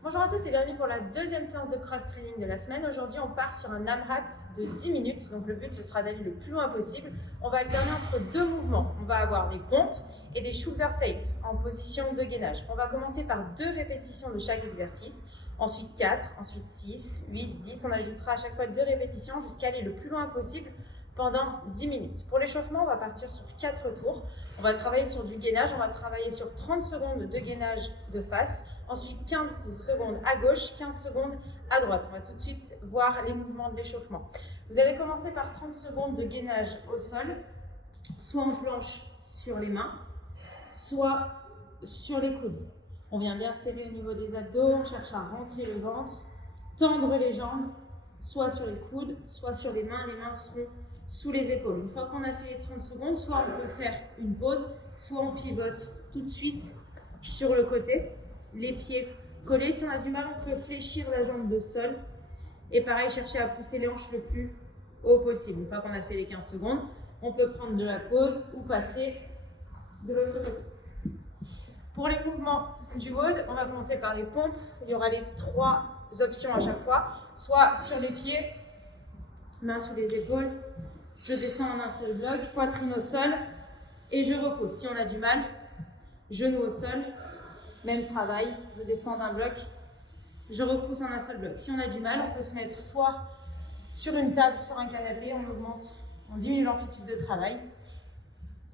Bonjour à tous et bienvenue pour la deuxième séance de cross-training de la semaine. Aujourd'hui, on part sur un AMRAP de 10 minutes. Donc le but, ce sera d'aller le plus loin possible. On va alterner entre deux mouvements. On va avoir des pompes et des shoulder tape en position de gainage. On va commencer par 2 répétitions de chaque exercice. Ensuite 4, ensuite 6, 8, 10. On ajoutera à chaque fois 2 répétitions jusqu'à aller le plus loin possible pendant 10 minutes. Pour l'échauffement, on va partir sur 4 tours. On va travailler sur du gainage, on va travailler sur 30 secondes de gainage de face, ensuite 15 secondes à gauche, 15 secondes à droite. On va tout de suite voir les mouvements de l'échauffement. Vous allez commencer par 30 secondes de gainage au sol, soit en planche sur les mains, soit sur les coudes. On vient bien serrer au niveau des abdos, on cherche à rentrer le ventre, tendre les jambes, soit sur les coudes, soit sur les mains seront sous les épaules. Une fois qu'on a fait les 30 secondes, soit on peut faire une pause, soit on pivote tout de suite sur le côté, les pieds collés. Si on a du mal, on peut fléchir la jambe de sol et pareil, chercher à pousser les hanches le plus haut possible. Une fois qu'on a fait les 15 secondes, on peut prendre de la pause ou passer de l'autre côté. Pour les mouvements du WOD, on va commencer par les pompes. Il y aura les 3 options à chaque fois, soit sur les pieds, mains sous les épaules, je descends en un seul bloc, poitrine au sol et je repose. Si on a du mal, genou au sol, même travail, je descends d'un bloc, je repousse en un seul bloc. Si on a du mal, on peut se mettre soit sur une table, sur un canapé, on augmente, on diminue l'amplitude de travail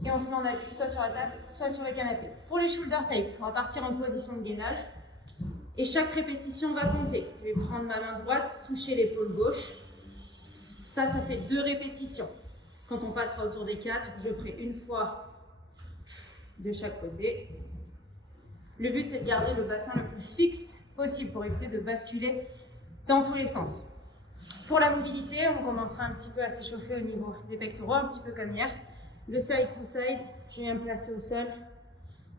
et on se met en appui, soit sur la table, soit sur le canapé. Pour les shoulder tape, on va partir en position de gainage et chaque répétition va compter. Je vais prendre ma main droite, toucher l'épaule gauche. Ça fait 2 répétitions. Quand on passera autour des 4, je ferai une fois de chaque côté. Le but, c'est de garder le bassin le plus fixe possible pour éviter de basculer dans tous les sens. Pour la mobilité, on commencera un petit peu à s'échauffer au niveau des pectoraux, un petit peu comme hier. Le side to side, je viens me placer au sol.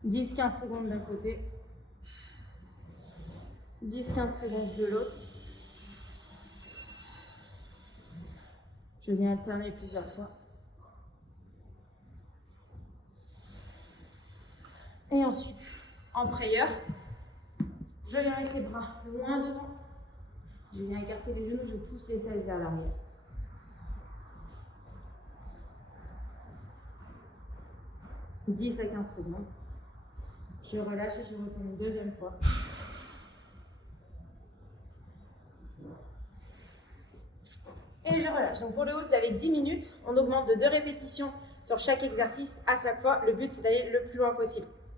10-15 secondes d'un côté. 10-15 secondes de l'autre. Je viens alterner plusieurs fois. Et ensuite, en prière, je viens avec les bras loin devant. Je viens écarter les genoux, je pousse les fesses vers l'arrière. « 10 à 15 secondes. Je relâche et je retourne une deuxième fois. Et je relâche. Donc pour le haut, vous avez 10 minutes. On augmente de 2 répétitions sur chaque exercice à chaque fois. Le but, c'est d'aller le plus loin possible.